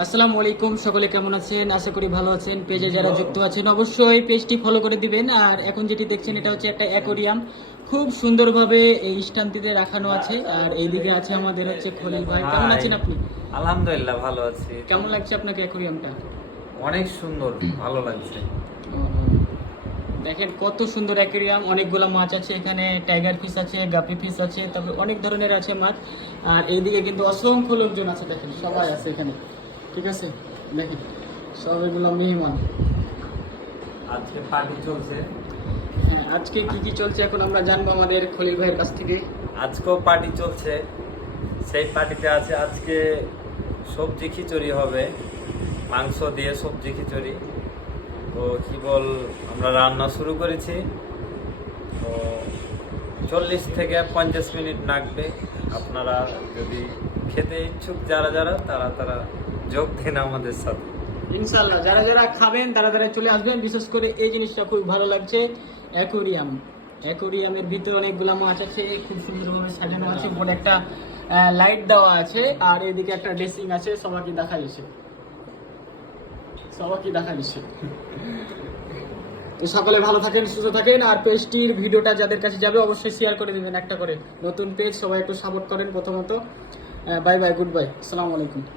আসসালামু আলাইকুম, সকলে কেমন আছেন? আশা করি ভালো আছেন। পেজে যারা যুক্ত আছেন অবশ্যই পেজটি ফলো করে দিবেন। আর এখন যেটি দেখছেন এটা হচ্ছে একটা অ্যাকোরিয়াম, খুব সুন্দরভাবে এই স্ট্যান্ডটিতে রাখানো আছে। আর এইদিকে আছে আমাদের হচ্ছে খলিল ভাই। কেমন হাই, আছেন আপনি? আলহামদুলিল্লাহ ভালো আছি। কেমন লাগছে আপনাকে অ্যাকোরিয়ামটা? অনেক সুন্দর, ভালো লাগছে। দেখেন কত সুন্দর অ্যাকোরিয়াম, অনেকগুলো মাছ আছে এখানে, টাইগার ফিশ আছে, গাপি ফিশ আছে, তারপরে অনেক ধরনের আছে মাছ। আর এইদিকে কিন্তু অসংখ্য লোকজন আছে, দেখেন সবাই আছে এখানে, ঠিক আছে? দেখেন সব এগুলো মেহমান। আজকে পার্টি চলছে। হ্যাঁ, আজকে কি কি চলছে এখন আমরা জানবো আমাদের খলিল ভাইয়ের কাছ থেকে। আজকেও পার্টি চলছে। সেই পার্টিতে আছে আজকে সবজি খিচুড়ি হবে, মাংস দিয়ে সবজি খিচুড়ি। তো কি বল, আমরা রান্না শুরু করেছি। তো 40 থেকে 50 মিনিট লাগবে। আপনারা যদি খেতে ইচ্ছুক যারা যারা তারা তারা যোগ দিন আমাদের সাথে। ইনশাল্লাহ যারা যারা খাবেন তারা তারা চলে আসবেন। বিশেষ করে এই জিনিসটা খুব ভালো লাগছে, অ্যাকোরিয়াম। অ্যাকোরিয়ামের ভিতরে অনেকগুলো মাছ আছে, খুব সুন্দরভাবে সাজানো আছে, উপরে একটা লাইট দেওয়া আছে, আর এদিকে একটা ড্রেসিং আছে। সবাইকে দেখা যাচ্ছে, সবাইকে দেখা যাচ্ছে। তো সকলে ভালো থাকেন, সুস্থ থাকেন। আর পেজটির ভিডিওটা যাদের কাছে যাবে অবশ্যই শেয়ার করে দিবেন একটা করে। নতুন পেজ, সবাই একটু সাপোর্ট করেন প্রথমত। বাই বাই, গুড বাই, আসসালামু আলাইকুম।